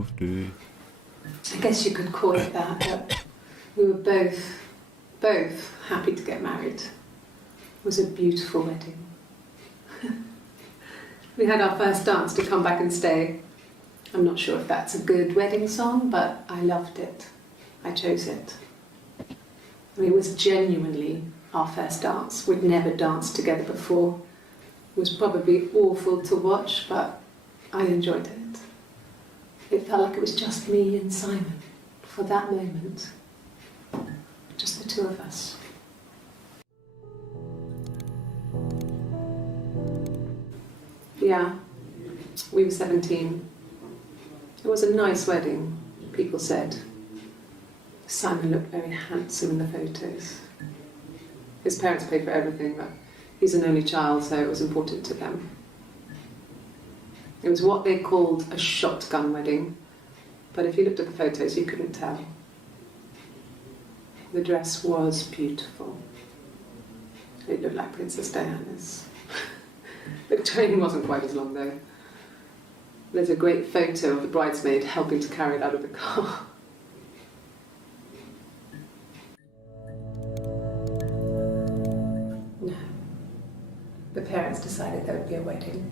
birthday. I guess you could call it that, but we were both happy to get married. It was a beautiful wedding. We had our first dance to Come Back and Stay. I'm not sure if that's a good wedding song, but I loved it. I chose it. I mean, it was genuinely our first dance. We'd never danced together before. It was probably awful to watch, but I enjoyed it. It felt like it was just me and Simon for that moment. Just the two of us. Yeah, we were 17. It was a nice wedding, people said. Simon looked very handsome in the photos. His parents paid for everything, but he's an only child, so it was important to them. It was what they called a shotgun wedding, but if you looked at the photos, you couldn't tell. The dress was beautiful. It looked like Princess Diana's. The train wasn't quite as long, though. There's a great photo of the bridesmaid helping to carry it out of the car. No. The parents decided there would be a wedding.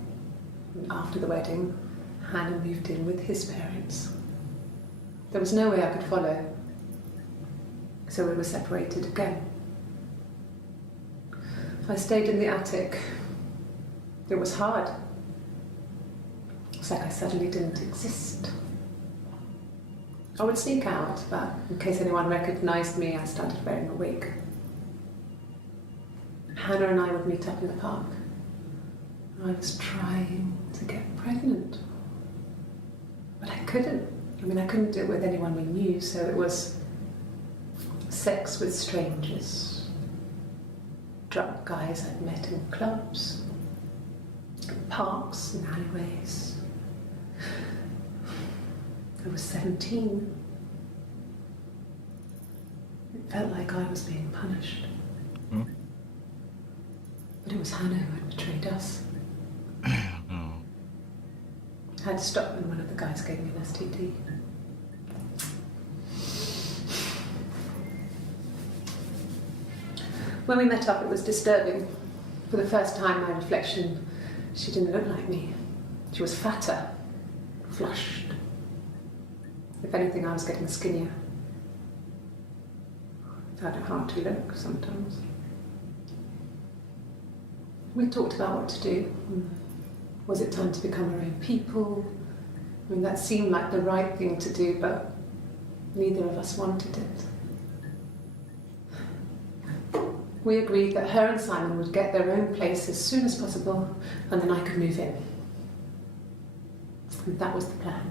And after the wedding, Hannah moved in with his parents. There was no way I could follow, so we were separated again. I stayed in the attic. It was hard. It's like I suddenly didn't exist. I would sneak out, but in case anyone recognised me, I started wearing a wig. Hannah and I would meet up in the park. I was trying to get pregnant, but I couldn't. I mean, I couldn't do it with anyone we knew, so it was sex with strangers, drunk guys I'd met in clubs, parks and alleyways. I was 17. It felt like I was being punished. But it was Hannah who had betrayed us. I had to stop when one of the guys gave me an STD. When we met up, it was disturbing. For the first time, my reflection, she didn't look like me. She was fatter, flushed. If anything, I was getting skinnier. I found it hard to look sometimes. We talked about what to do. Was it time to become our own people? I mean, that seemed like the right thing to do, but neither of us wanted it. We agreed that her and Simon would get their own place as soon as possible, and then I could move in. And that was the plan.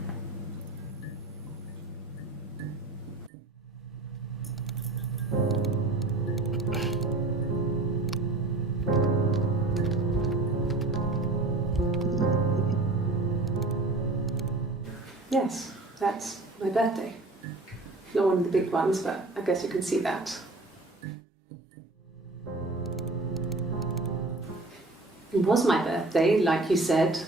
Yes, that's my birthday. Not one of the big ones, but I guess you can see that. It was my birthday, like you said.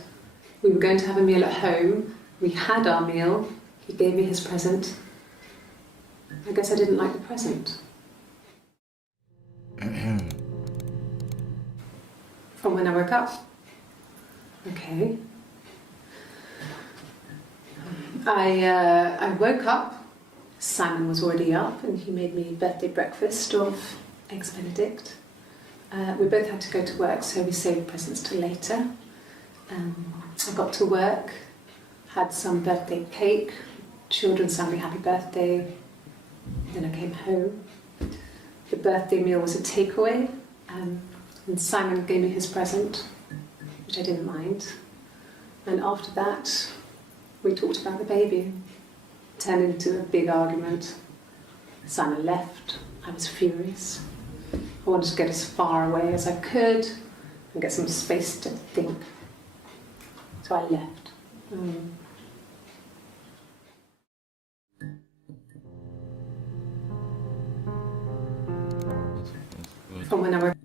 We were going to have a meal at home. We had our meal. He gave me his present. I guess I didn't like the present. From when I woke up. Okay. I woke up. Simon was already up and he made me birthday breakfast of eggs Benedict. We both had to go to work, so we saved presents till later. I got to work, had some birthday cake, children sang me happy birthday. Then I came home. The birthday meal was a takeaway, and Simon gave me his present, which I didn't mind. And after that, we talked about the baby. It turned into a big argument. Simon left. I was furious. I wanted to get as far away as I could and get some space to think. So I left. From when I worked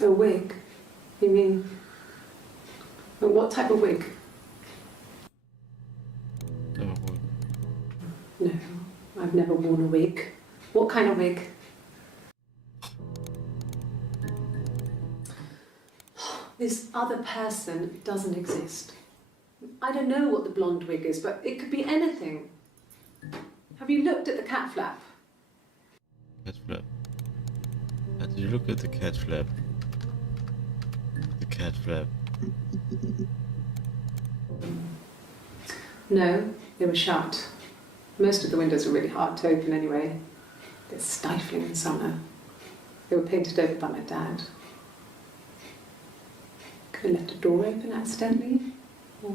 A wig? You mean... What type of wig? No, I've never worn a wig. What kind of wig? This other person doesn't exist. I don't know what the blonde wig is, but it could be anything. Have you looked at the cat flap? Cat flap. Did you look at the cat flap? The cat flap. No, they were shut. Most of the windows are really hard to open anyway. They're stifling in summer. They were painted over by my dad. Could have left a door open accidentally. Or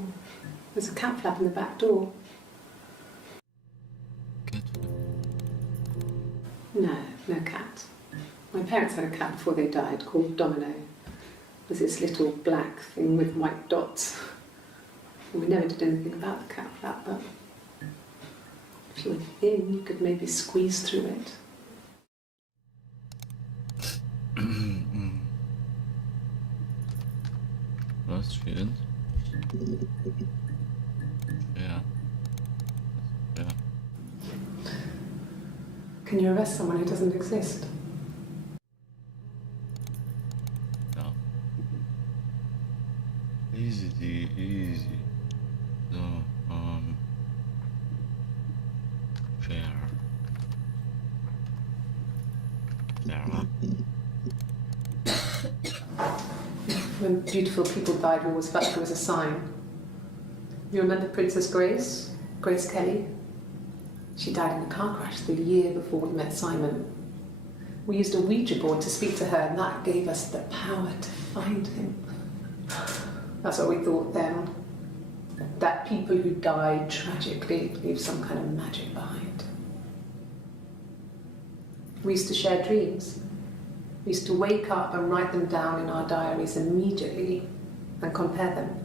there's a cat flap in the back door. Cat flap. No, no cat. My parents had a cat before they died called Domino. It was this little black thing with white dots. And we never did anything about the cat flap, but if you were thin, you could maybe squeeze through it. Was schön. Ja. Ja. Can you arrest someone who doesn't exist? Ja. Easy, easy. So, share. Share. When beautiful people died, we always felt there was a sign. You remember Princess Grace? Grace Kelly? She died in a car crash the year before we met Simon. We used a Ouija board to speak to her, and that gave us the power to find him. That's what we thought then. That people who died tragically leave some kind of magic behind. We used to share dreams. We used to wake up and write them down in our diaries immediately and compare them.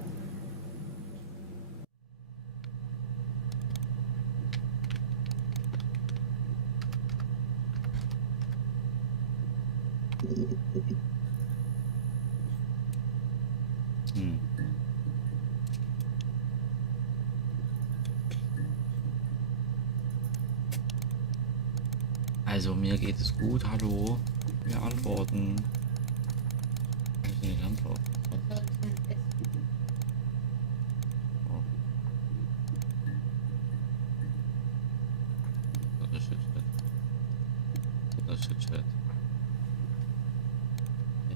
Also mir geht es gut, hallo. Wir antworten. Ich muss nicht antworten. Oh. Das ist Chat. Das ist Chat.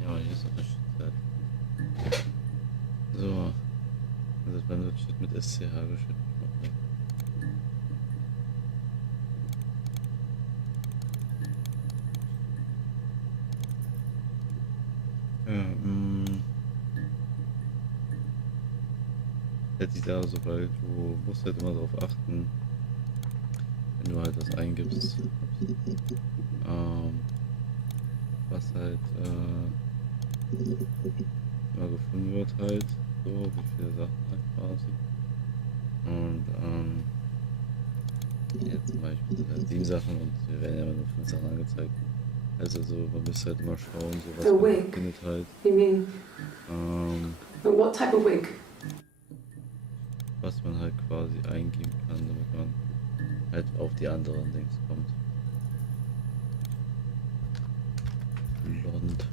Ja, hier ist das Chat. So. Das ist beim Chat mit SCH geschrieben. Hätte ich da, sobald du musst halt immer darauf achten, wenn du halt was eingibst, was halt immer gefunden wird halt, so wie viele Sachen halt quasi. Und jetzt zum Beispiel sind halt 7 Sachen und wir werden ja immer nur 5 Sachen angezeigt. Also so, man müsste halt immer schauen, so was man findet halt. You mean? What type of wig? Was man halt quasi eingeben kann, damit man halt auf die anderen Dings kommt. Blond.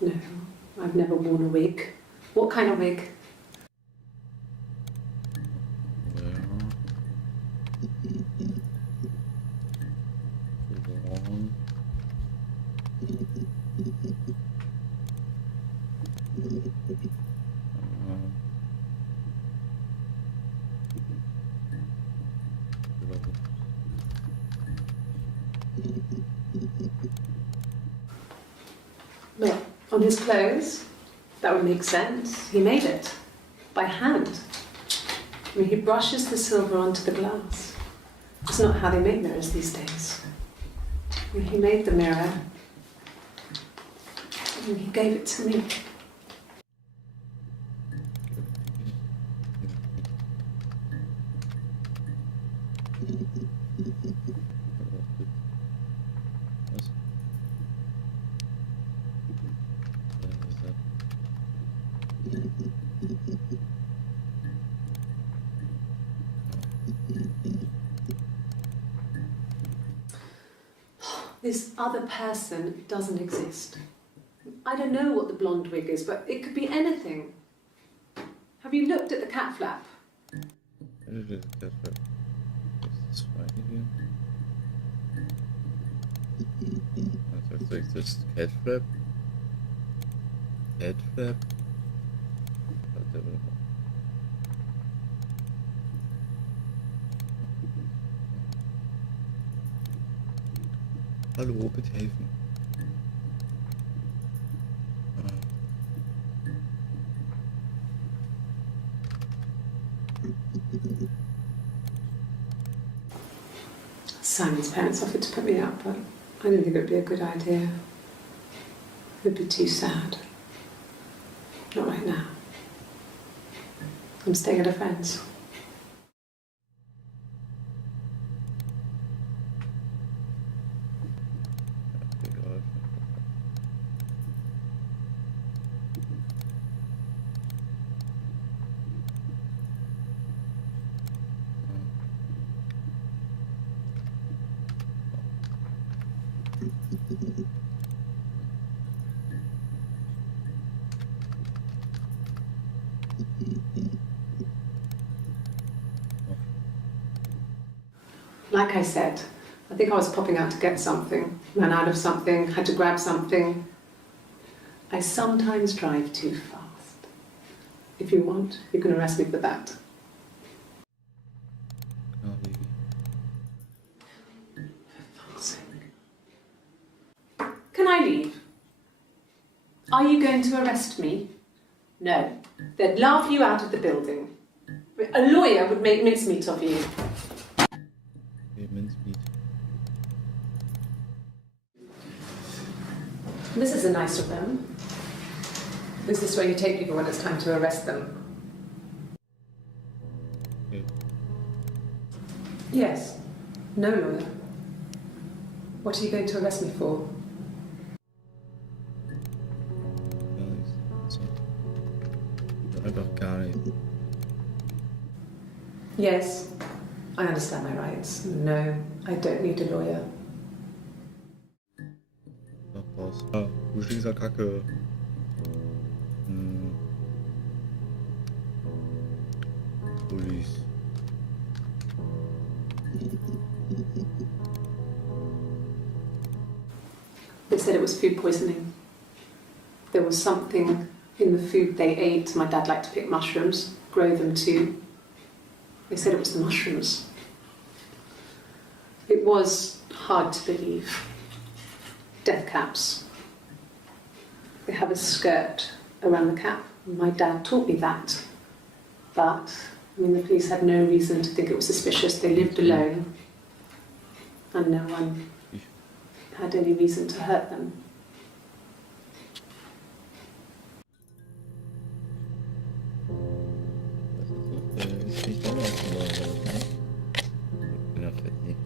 No, I've never worn a wig. What kind of wig? Well, on his clothes, that would make sense. He made it by hand. I mean, he brushes the silver onto the glass. It's not how they make mirrors these days. When he made the mirror, and he gave it to me. This other person doesn't exist. I don't know what the blonde wig is, but it could be anything. Have you looked at the cat flap? Is this fine again? Was ist das? Cat flap? Cat flap? Warte mal. Hallo, bitte helfen. Simon's parents offered to put me up, but I didn't think it would be a good idea. It would be too sad. Not right now. I'm staying at a friend's. Like I said, I think I was popping out to get something, ran out of something, had to grab something. I sometimes drive too fast. If you want, you can arrest me for that. For fuck's sake. Can I leave? Are you going to arrest me? No. They'd laugh you out of the building. A lawyer would make mincemeat of you. This is a nice of them. This is where you take people when it's time to arrest them. Yes. No lawyer. What are you going to arrest me for? Einfach gar nicht. Yes. I understand my rights. No, I don't need a lawyer. Raus. Ah, du stinkst Kacke. Police. They said it was food poisoning. There was something in the food they ate. My dad liked to pick mushrooms, grow them too. They said it was the mushrooms. It was hard to believe. Death caps. They have a skirt around the cap. My dad taught me that. But, I mean, the police had no reason to think it was suspicious. They lived alone. And no one had any reason to hurt them. Ist nicht dein Essen, oder? Ich bin ja fertig.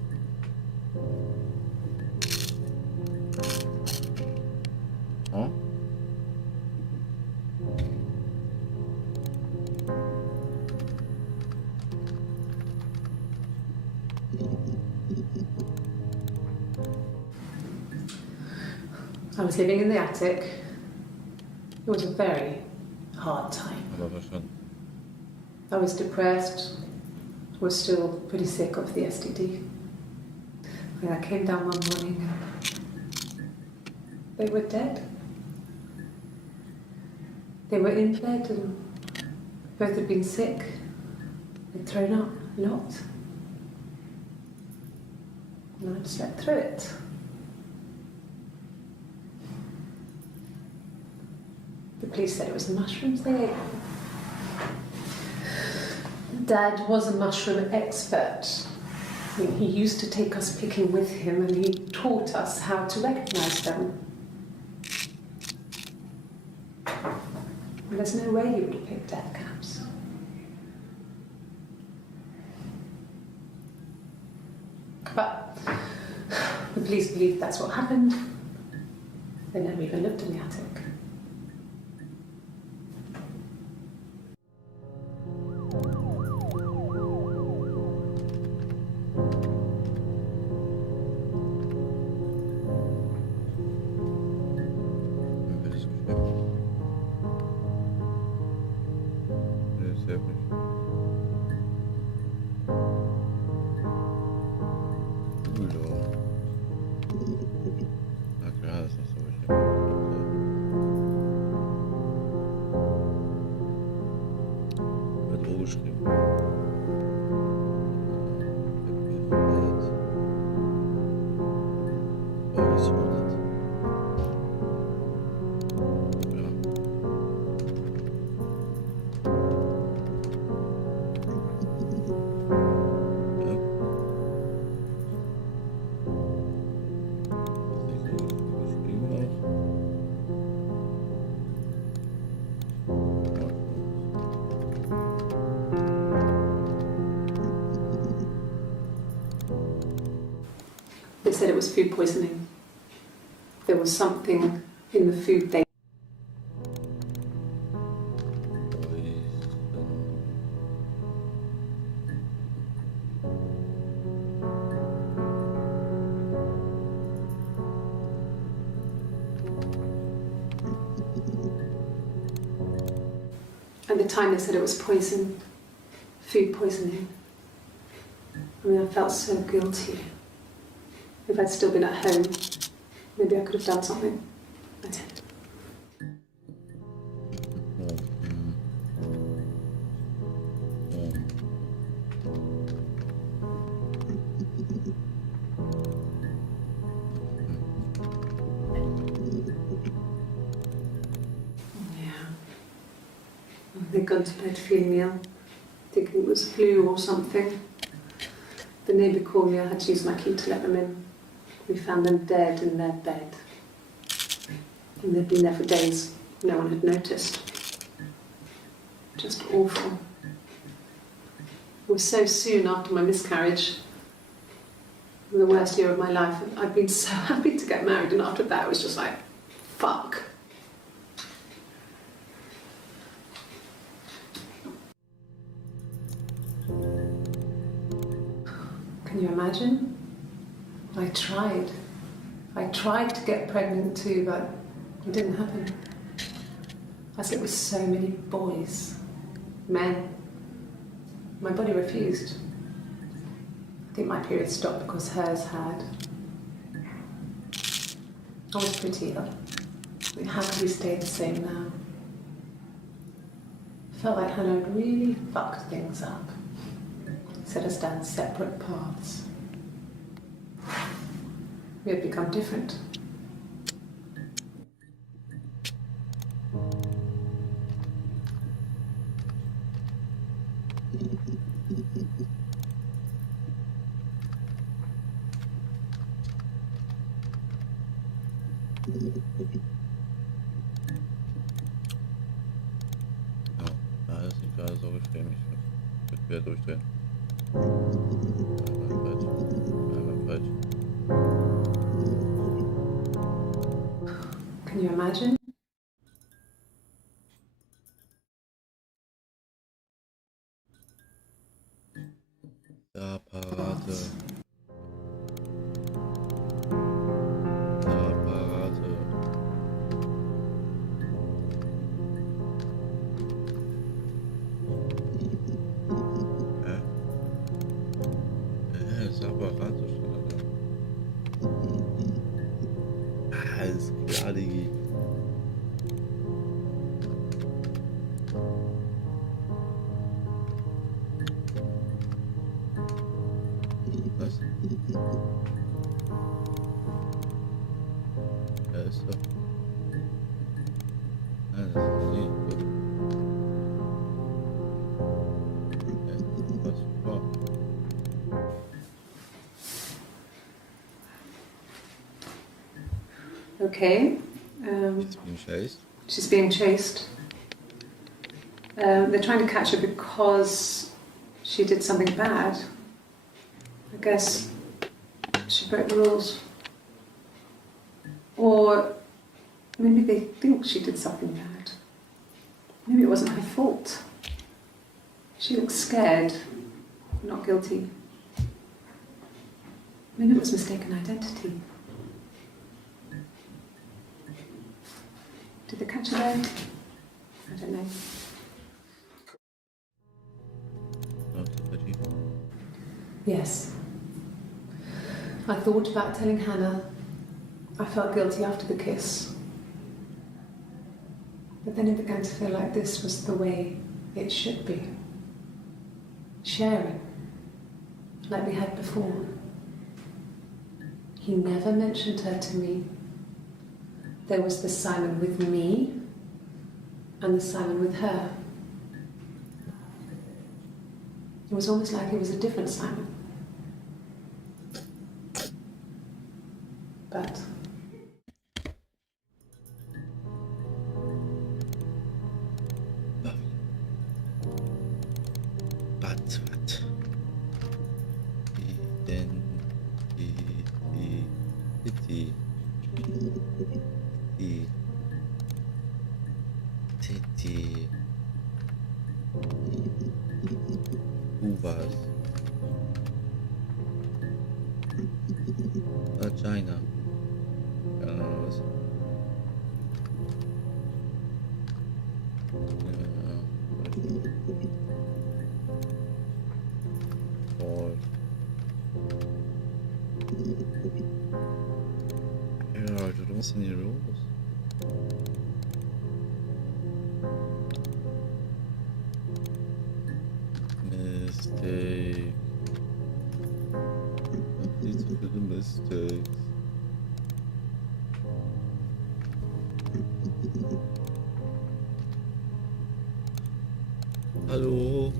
Oh? I was living in the attic. It was a very hard time. Aber verstanden. I was depressed, was still pretty sick of the STD. When I came down one morning, they were dead. They were in bed and both had been sick. They'd thrown up a lot. And I slept through it. The police said it was the mushrooms they ate. Dad was a mushroom expert. I mean, he used to take us picking with him and he taught us how to recognise them. And there's no way he would have picked death caps. But the police believe that's what happened. They never even looked in the attic. They said it was food poisoning. There was something in the food they... At the time they said it was poison, food poisoning. I mean, I felt so guilty. If I'd still been at home, maybe I could have done something. I didn't. Yeah. They'd gone to bed feeling ill, thinking it was flu or something. The neighbour called me, I had to use my key to let them in. We found them dead in their bed. And they'd been there for days. No one had noticed. Just awful. It was so soon after my miscarriage. The worst year of my life. I'd been so happy to get married, and after that it was just like, fuck. Can you imagine? I tried. I tried to get pregnant too, but it didn't happen. I slept with so many boys, men. My body refused. I think my period stopped because hers had. I was pretty ill. I mean, how could we stay the same now? I felt like Hannah had really fucked things up. Set us down separate paths. We had become different. Das ist nicht gerade so geschrieben. Ich würde wieder durchdrehen. Einmal falsch. Can you imagine? Ja, Parade. Ja, Parade. Das Apparat so schon. Alles klar, Digi. Was? Ja, ist so. Ah, das ist nicht gut. Ja. Okay. She's being chased. She's being chased. They're trying to catch her because she did something bad. I guess she broke the rules. Or maybe they think she did something bad. Maybe it wasn't her fault. She looks scared, not guilty. Maybe it was mistaken identity. Did they catch her there? I don't know. Yes. I thought about telling Hannah. I felt guilty after the kiss. But then it began to feel like this was the way it should be. Sharing, like we had before. He never mentioned her to me. There was the Simon with me and the Simon with her. It was almost like it was a different Simon. But Uvas. Vagina. Ball. Ja, Alter, was ist denn hier los? Mistake. Nicht so viele Mistakes. Hallo?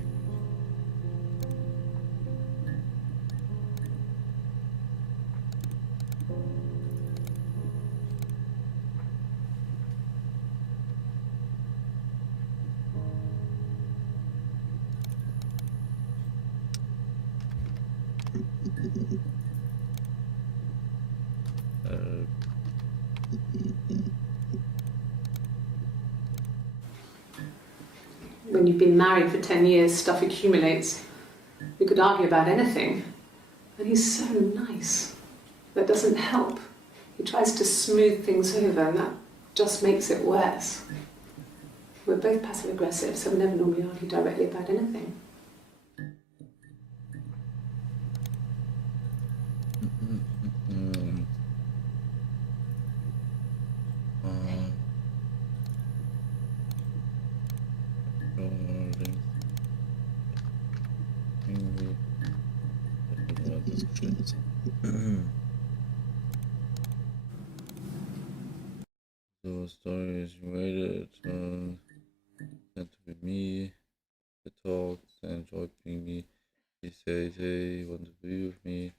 when you've been married for 10 years, stuff accumulates. You could argue about anything. And he's so nice. That doesn't help. He tries to smooth things over, and that just makes it worse. We're both passive-aggressive, so we never normally argue directly about anything. So, Story is rated, meant to be me, the talks, enjoy being me. He says, hey, you want to be with me?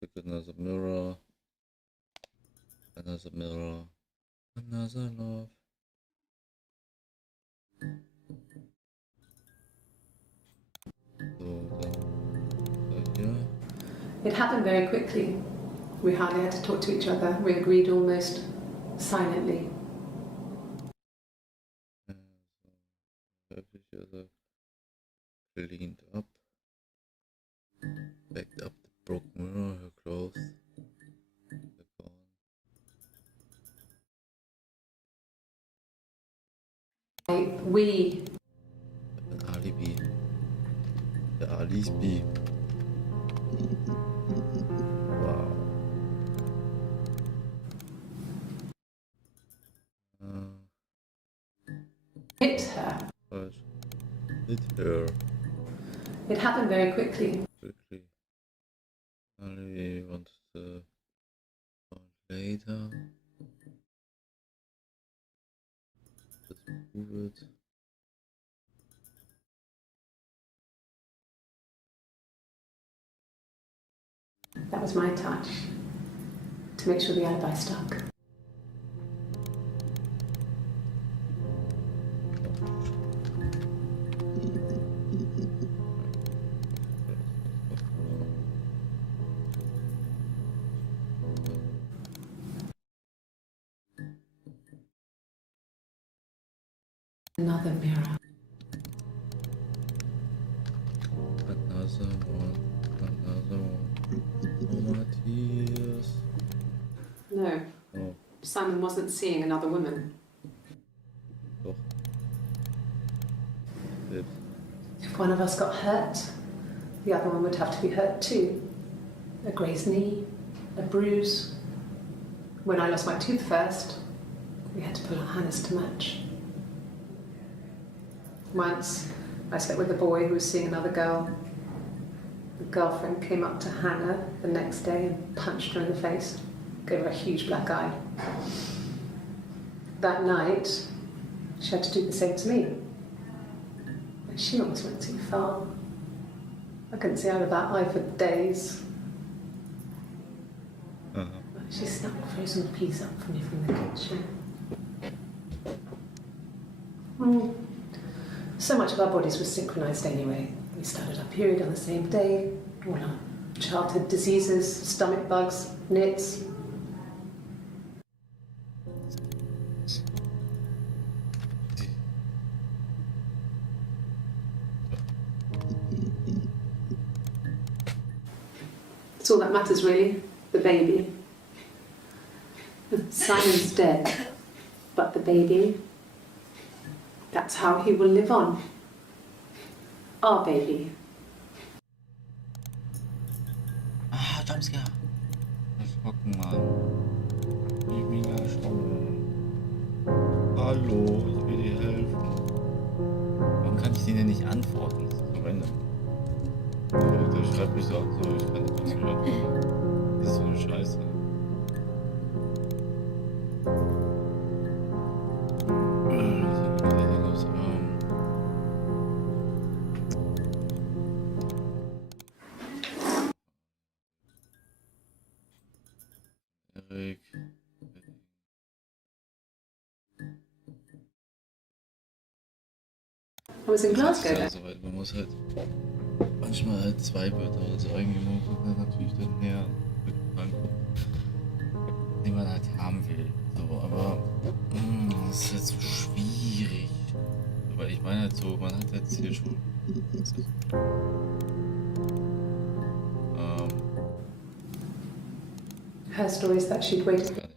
Pick another mirror, another love. So, yeah. It happened very quickly. We hardly had to talk to each other. We agreed almost silently. Have each other cleaned up, backed up the broken mirror, her clothes, they're gone. We. An alibi. The alibi. Wow. Hit her. But hit her. It happened very quickly. I want to later. Let's move it. That was my touch to make sure the alibi stuck. Another mirror. Another one. Oh, Matthias. No, Oh, Simon wasn't seeing another woman. doch. Selbst. If one of us got hurt, the other one would have to be hurt too. A grazed knee, a bruise. When I lost my tooth first, we had to pull our harness to match. Once, I slept with a boy who was seeing another girl. The girlfriend came up to Hannah the next day and punched her in the face, gave her a huge black eye. That night, she had to do the same to me. But she almost went too far. I couldn't see out of that eye for days. She snuck frozen peas up for me from the kitchen. So much of our bodies was synchronised anyway. We started our period on the same day. All our childhood diseases, stomach bugs, nits. It's all that matters really, the baby. Simon's dead, but the baby, that's how he will live on. Our baby. Ah, Jumpscare. Erschrocken, Mann. Ich bin erschrocken. Hallo, ich will dir helfen. Warum kann ich den denn nicht antworten? Das ist so random. Der schreibt mich so an, so, ich kann nicht was hören. Das ist so eine Scheiße. Erik. I was in Glasgow then. Also, weil man muss halt manchmal halt 2 Wörter oder so eingeben und dann natürlich dann näher angucken, die man halt haben will. So, aber das ist halt so schwierig. Weil ich meine halt so, man hat jetzt hier schon. Her story is that she'd waited. Gar nicht.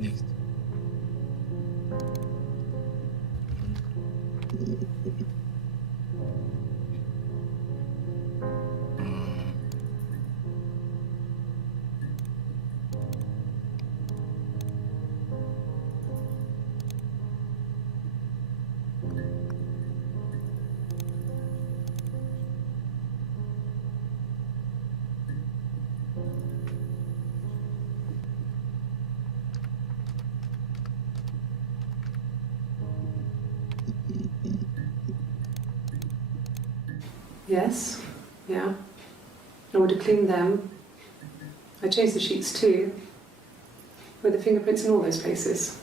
Nichts. Yes, yeah. I would have cleaned them. I changed the sheets too. Were the fingerprints in all those places?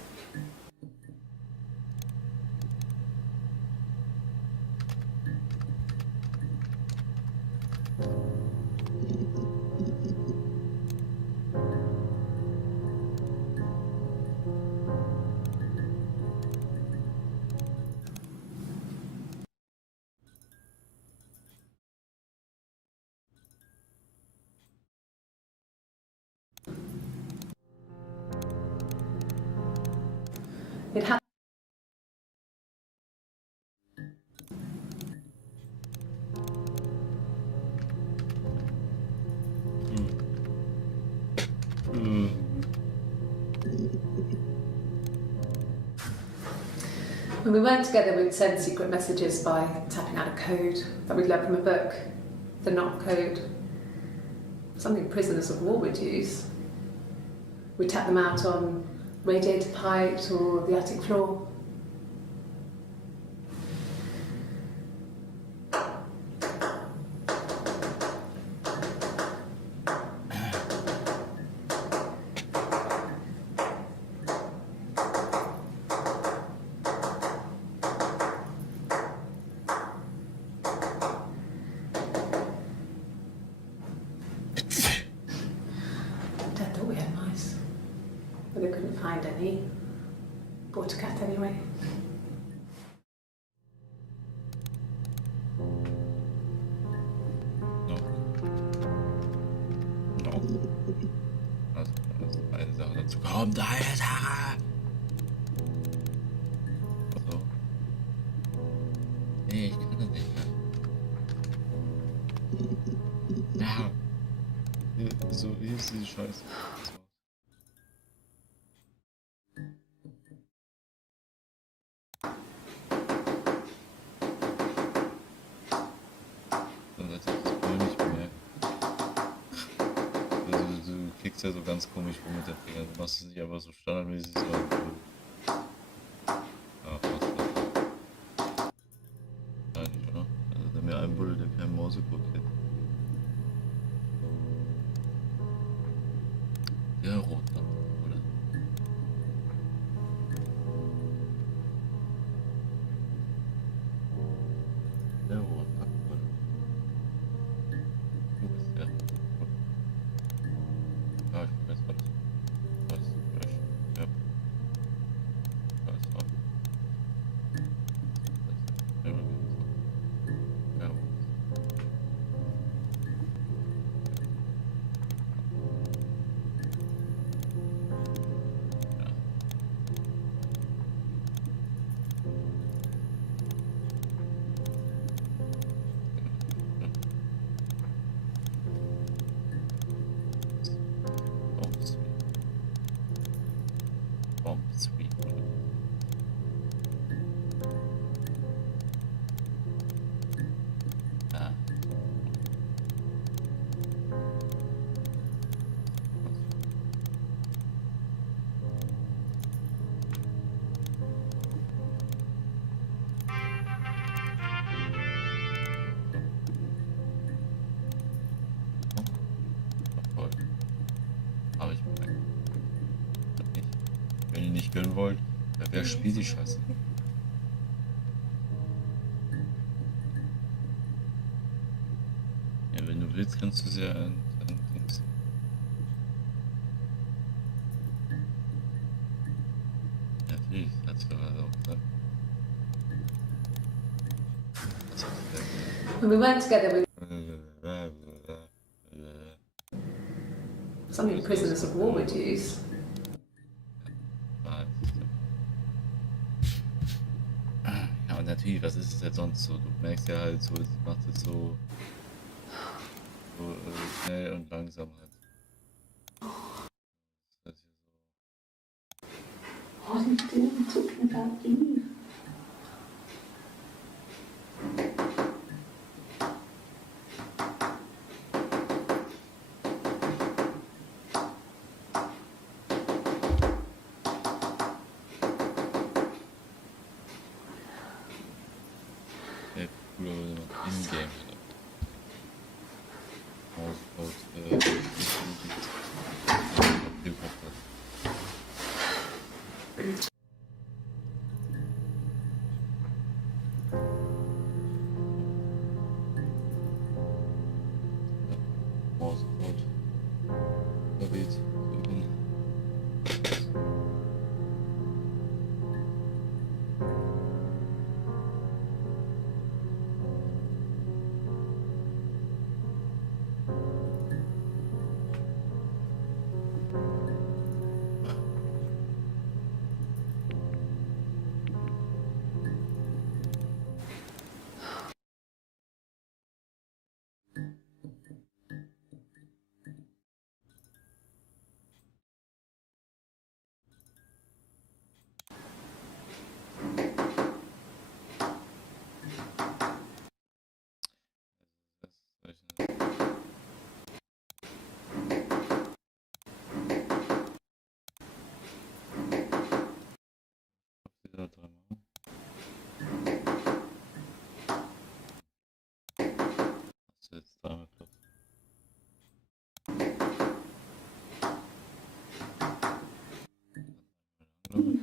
It happened. When we weren't together, we'd send secret messages by tapping out a code that we'd learned from a book, the knock code. Something prisoners of war would use. We'd tap them out on radiator pipes or the attic floor. Dad thought we had mice, but they couldn't find any. Bought a cat anyway. No. Also eine Sache dazu kommt, eine Sache! So. Nee, ich kann das nicht mehr. Ja. Hier ist diese Scheiße. So. Dann hat sich das wohl nicht mehr. Du klickst ja so ganz komisch rum mit der Finger. Du machst es nicht einfach so standardmäßig so. Ja, fast. Nein, nicht, oder? Also der mir ein Bulle, der keinen Mausecode kennt. Der rote, oder? Der rote, oder? Du bist der. Ja, ich weiß was. Was? Ja. Das war. Ja. Bomb Sweep. Ah. Voll. Aber ich merke nicht. Wenn ihr nicht gönnen wollt, wer spielt die Scheiße? Ja, wenn du willst, kannst du sie ja an Dings. Ja, natürlich, hat sie gerade auch gesagt. Das hat sie gesagt. When we weren't together, we something prisoners of war would use. Ja, und natürlich, was ist es jetzt sonst so? Du merkst ja halt so, sie macht es so, schnell und langsam halt. Das ist What are you doing talking about Eve? cooler, wenn man in-game hat. nicht unbedingt im Kopf hat. Morsebrot. Verrät. Suchen. Wieder dreimal. Hast du jetzt dreimal Platz? Glaube ich.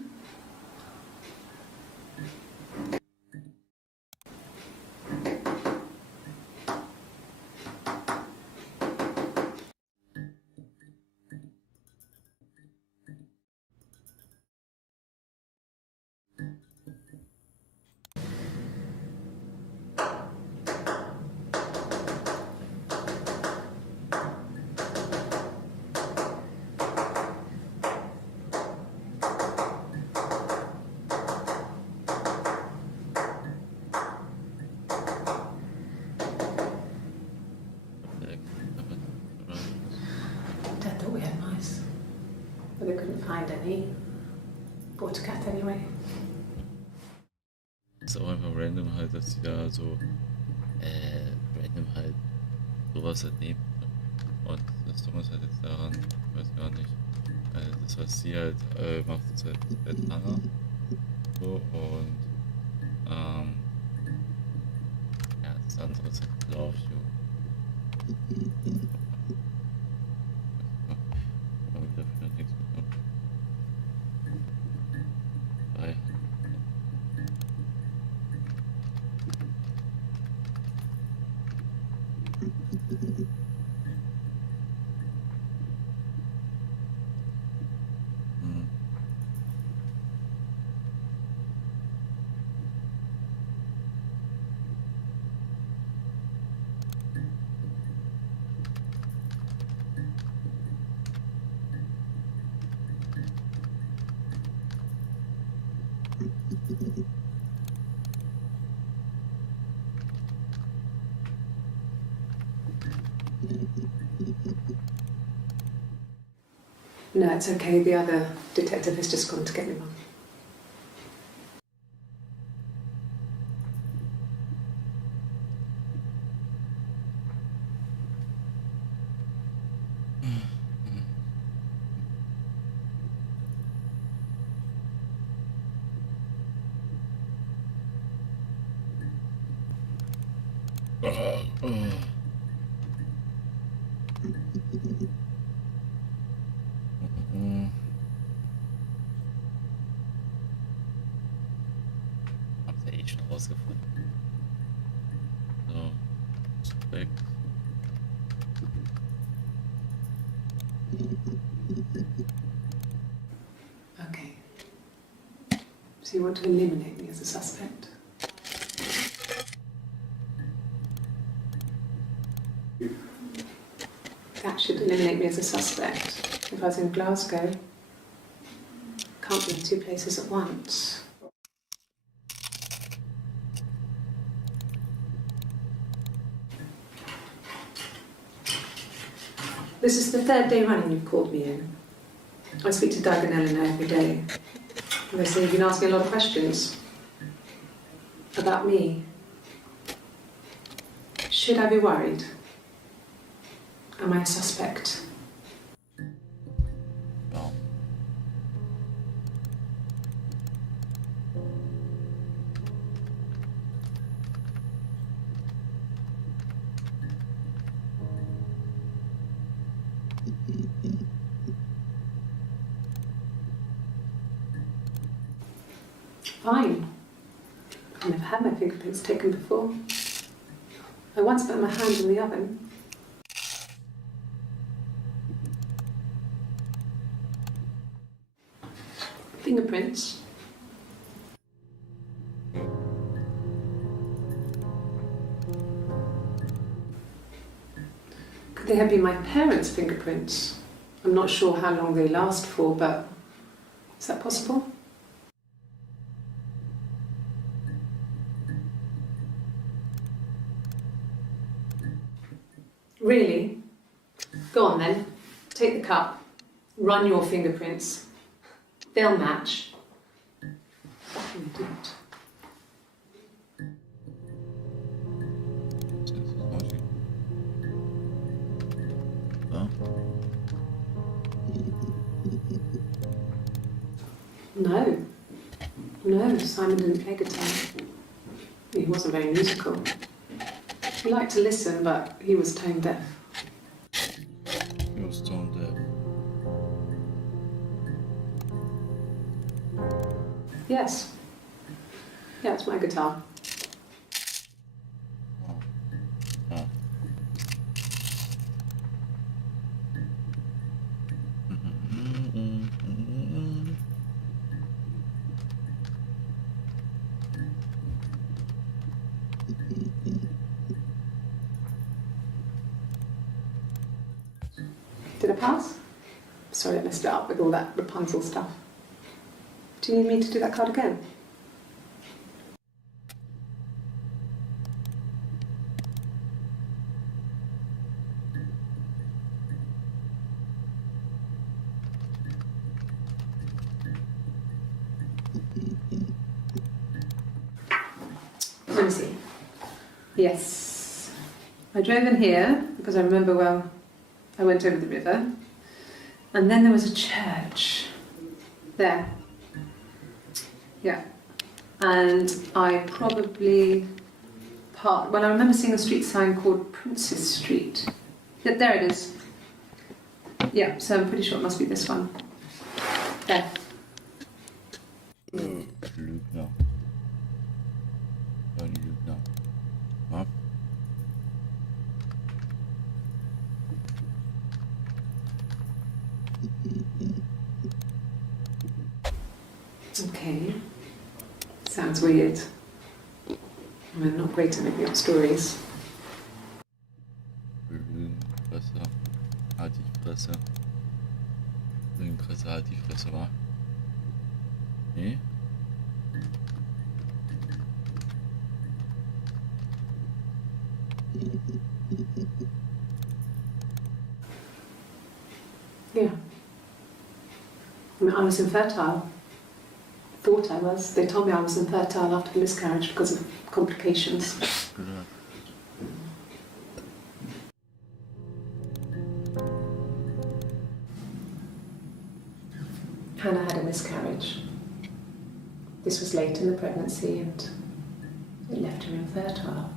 Dad thought we had mice, but they couldn't find any. Bought a cat anyway. Ist auch einfach random halt, dass die da so random halt sowas halt nehmen. Und das Dumme ist halt jetzt daran, ich weiß gar nicht. Das, was sie halt macht, ist halt Hannah. So und ja, das andere ist halt Love You. Aber ich dafür noch nichts bekommen. Bye. Hm. No, it's okay. The other detective has just gone to get me one. Habt ihr eh schon rausgefunden. So, Suspekt. Okay. So you want to eliminate me as a suspect? That should eliminate me as a suspect. If I was in Glasgow, can't be in two places at once. This is the third day running you've called me in. I speak to Doug and Eleanor every day. And they say you've been asking a lot of questions about me. Should I be worried? Am I a suspect? Wow. fine. I've never had my fingerprints taken before. I once put my hand in the oven. Fingerprints. Could they have been my parents' fingerprints? I'm not sure how long they last for, but is that possible? Really? Go on then. Take the cup. Run your fingerprints. They'll match. Fucking idiot. No. No, Simon didn't play guitar. He wasn't very musical. He liked to listen, but he was tone deaf. He was tone deaf. Yes. Yeah, it's my guitar. Oh. Did I pass? Sorry, I messed it up with all that Rapunzel stuff. Do you need me to do that card again? Let me see. Yes. I drove in here because I remember, well, I went over the river, and then there was a church there. Yeah. And I probably parked, well, I remember seeing a street sign called Princess Street. Yeah, there it is. Yeah, so I'm pretty sure it must be this one. There. Lügner. Ein Lügner. Ja. Okay. Sounds weird. I'm not great at making up stories. Lügenfresse. Halt die Fresse. Lügenfresse, halt die Fresse, wa? Nee? Yeah. I mean, I was infertile. Thought I was. They told me I was infertile after the miscarriage because of complications. Gehört. Hannah had a miscarriage. This was late in the pregnancy and it left her infertile.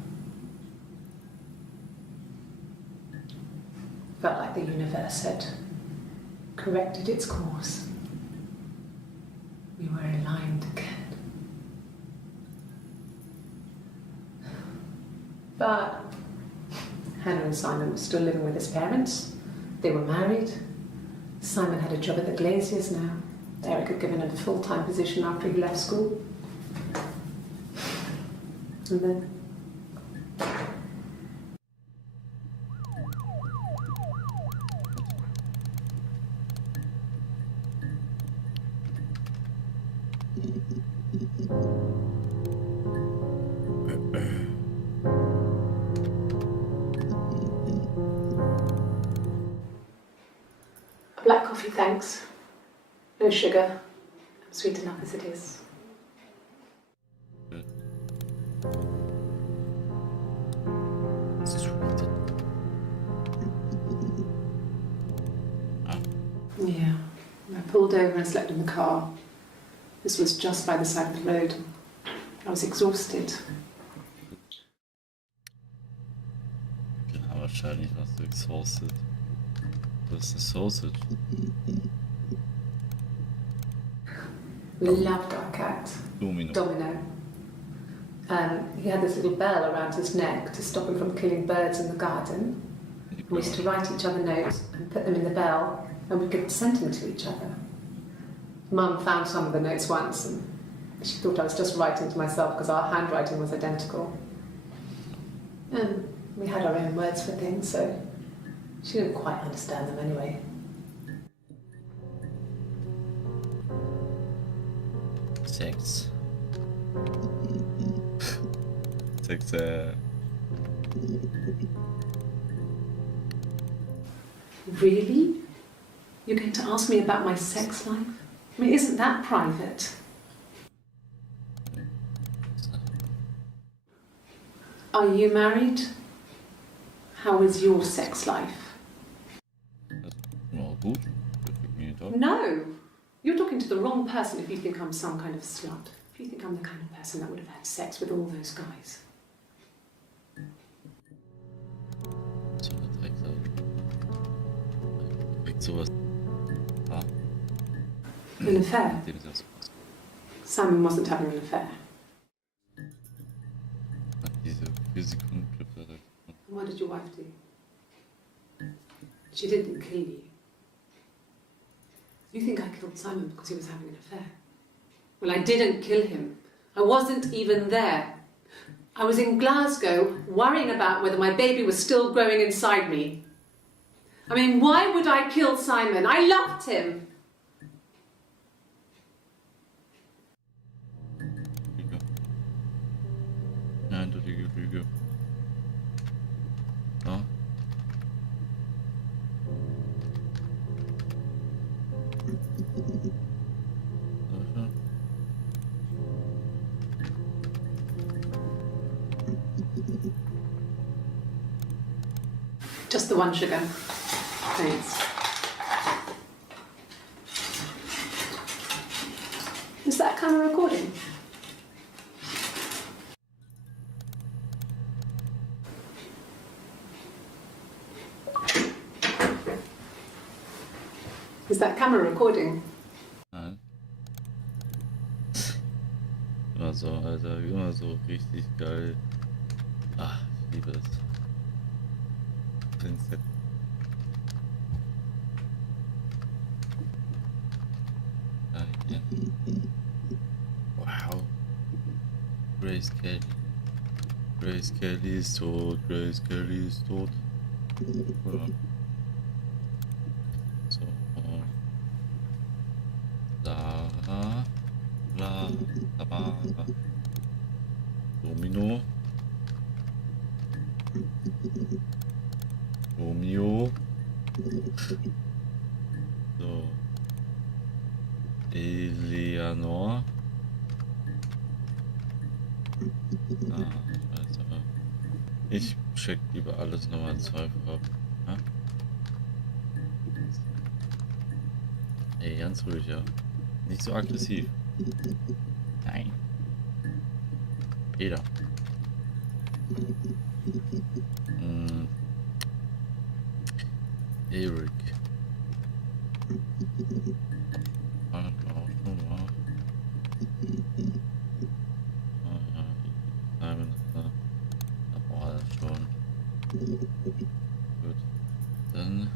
Felt like the universe had corrected its course. We were aligned again. But Hannah and Simon were still living with his parents. They were married. Simon had a job at the Glaziers now. Eric had given him a full-time position after he left school. And then black coffee, thanks. No sugar. Sweet enough as it is. Sweet. Yeah. I pulled over and slept in the car. This was just by the side of the road. I was exhausted. Ja, wahrscheinlich warst du exhausted. Du bist eine Sausage. Loved our cat, Domino. Domino. He had this little bell around his neck to stop him from killing birds in the garden. We used to write each other notes and put them in the bell, and we could send them to each other. Mum found some of the notes once, and she thought I was just writing to myself because our handwriting was identical. And we had our own words for things, so she didn't quite understand them anyway. Sex. Sex, Really? You're going to ask me about my sex life? I mean, isn't that private? Are you married? How is your sex life? Well, gut. Dürfen wir doch. No! You're talking to the wrong person if you think I'm some kind of slut. If you think I'm the kind of person that would have had sex with all those guys. So eine Drecksau. Kriegt sowas. Ah, An affair? dem ist das was. Simon wasn't having an affair. Diese 4 Sekunden Clip da. What did your wife do? She didn't kill you. You think I killed Simon because he was having an affair? Well, I didn't kill him. I wasn't even there. I was in Glasgow worrying about whether my baby was still growing inside me. I mean, why would I kill Simon? I loved him. Lüge. Eine eindeutige Lüge. Ja. Solche. Just the one sugar. Thanks. Is that camera recording? Is that camera recording? Nein. Immer so, Alter, immer so richtig geil. Ah, ich liebe es. Prinzip. Ja. Wow. Grace Kelly. Grace Kelly ist tot. Grace Kelly ist tot. Ja. So. Da. La. Da. Domino. Romeo. So. Eleanor. Ah, scheiße. Ich check lieber alles nochmal 2 ab. Ja? Ey, ganz ruhig, ja. Nicht so aggressiv. Nein. Jeder. Eric. Simon ist da. Da war das schon. Gut. Dann.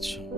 Ciao.